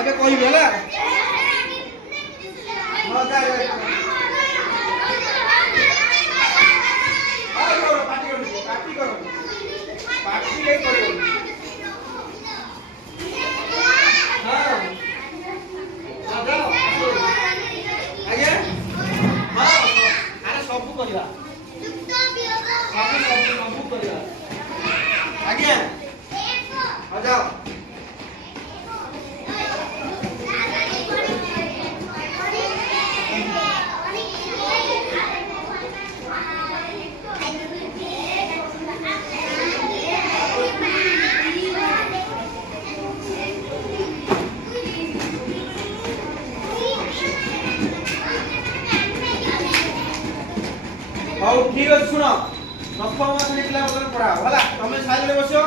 ଏବେ କହିବି ହେଲା। ହଁ ଯା ପାଟି କର ପାଟି କେ କରିବ। ହଁ ଆଜ୍ଞା ହଁ ଆରେ ସବୁ କରିବା ସବୁ କରିବା ଆଜ୍ଞା। ହଁ ଯାଅ। ହଉ ଠିକ ଅଛି ଶୁଣ ପ୍ରଥମ ଶ୍ରେଣୀ ପିଲା ବର୍ତ୍ତମାନ ପଢାଅ ହେଲା। ତମେ ସାଇଲେରେ ବସିବ।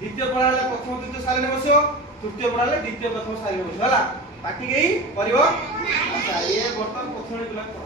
ଦ୍ୱିତୀୟ ପଢା ହେଲେ ପ୍ରଥମ ଦ୍ୱିତୀୟ ସାଇଲେରେ ବସିବ। ତୃତୀୟ ପଢା ହେଲେ ଦ୍ୱିତୀୟ ପ୍ରଥମ ସାଇଲେରେ ବସିବ ହେଲା। ବାକି କେହି କରିବ। ଆଚ୍ଛା ଇଏ ବର୍ତ୍ତମାନ ପ୍ରଥମ ଶ୍ରେଣୀ ପିଲା ପଢା।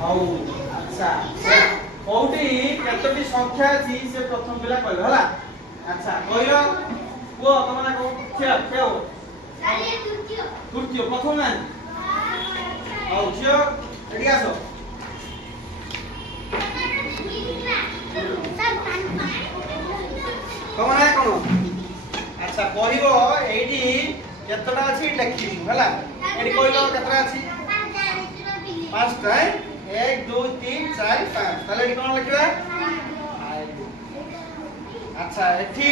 ହଉ ଆଚ୍ଛା କୋଉଠି କେତୋଟି ସଂଖ୍ୟା ଅଛି ସେ ପ୍ରଥମ ପିଲା କହିବ ହେଲା। ଆଚ୍ଛା କହିଲ କୁହ ତମ ନା କୋଉ ଝିଅ ଝିଅ ତୃତୀୟ ପ୍ରଥମ ନା ହଉ ଝିଅ ଏଠି ଆସ। ତମ ନା କଣ? ଆଚ୍ଛା କହିବ ଏଇଠି କେତେଟା ଅଛି ଲେଖିବୁ ହେଲା। ଏଠି କହିଲ କେତେଟା ଅଛି? 5ଟା 1 2 3 4 5 তাহলে এটি কোন লিখবা? আচ্ছা এটি